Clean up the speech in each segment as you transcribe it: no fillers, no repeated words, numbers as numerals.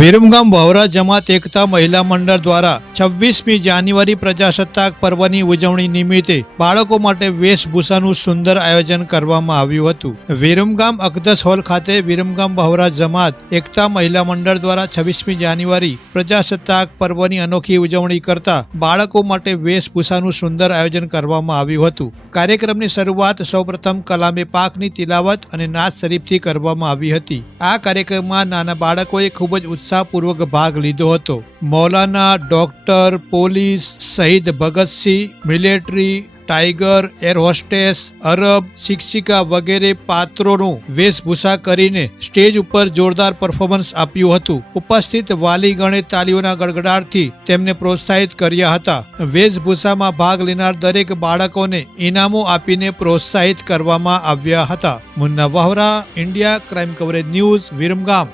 વિરમગામ વહોરા જમાત એકતા મહિલા મંડળ દ્વારા 26મી જાન્યુઆરી પ્રજાસત્તાક પર્વની ઉજવણી નિમિત્તે બાળકો માટે વેશભૂષાનું સુંદર આયોજન કરવામાં આવ્યું હતું। વિરમગામ અકદસ હોલ ખાતે વિરમગામ વહોરા જમાત એકતા મહિલા મંડળ દ્વારા 26મી જાન્યુઆરી પ્રજાસત્તાક પર્વની અનોખી ઉજવણી કરતા બાળકો માટે વેશભૂષાનું સુંદર આયોજન કરવામાં આવ્યું હતું। કાર્યક્રમની શરૂઆત સૌપ્રથમ કલામે પાકની તિલાવત અને નાત શરીફથી કરવામાં આવી હતી। આ કાર્યક્રમમાં નાના બાળકોએ ખૂબ જ उत्साहपूर्वक भाग लीधो हतो। मौलाना, डॉक्टर, पोलीस, शहीद Bhagat Singh, military, tiger, air hostess, अरब, शिक्षिका वगैरह पात्रों वेशभूषा करीने स्टेज पर जोरदार परफॉर्मन्स आप्युं हतुं। उपस्थित वालीगणे तालीओना गड़गड़ाटथी तेमने प्रोत्साहित कर्या हता। वेशभूषामां भाग लेनार दरेक बाळकोने इनामो आपीने प्रोत्साहित करवामां આવ્યા હતા। Munna Vahora, India crime coverage news, Viramgam.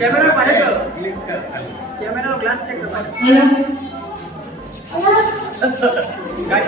Camera पाहिजे क्लिक कर कैमरा ग्लास चेक कर काय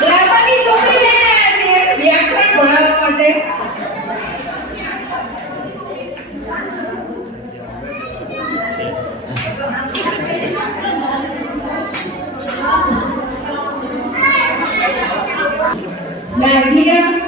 ગ્રામરની છોકરીને વ્યાકરણ ભણાવવા માટે નાઝિયા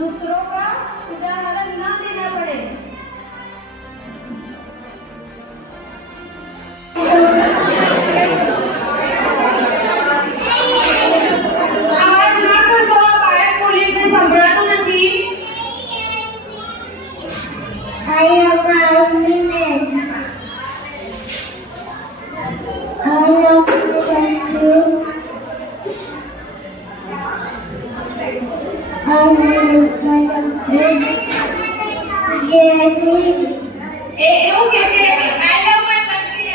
दूसरों का उदाहरण ना देना पड़े। आवाज ना करतो, बाळक बोले છે સંભળાતું નથી. I am a woman. I love you. એવું કે છે I love my country.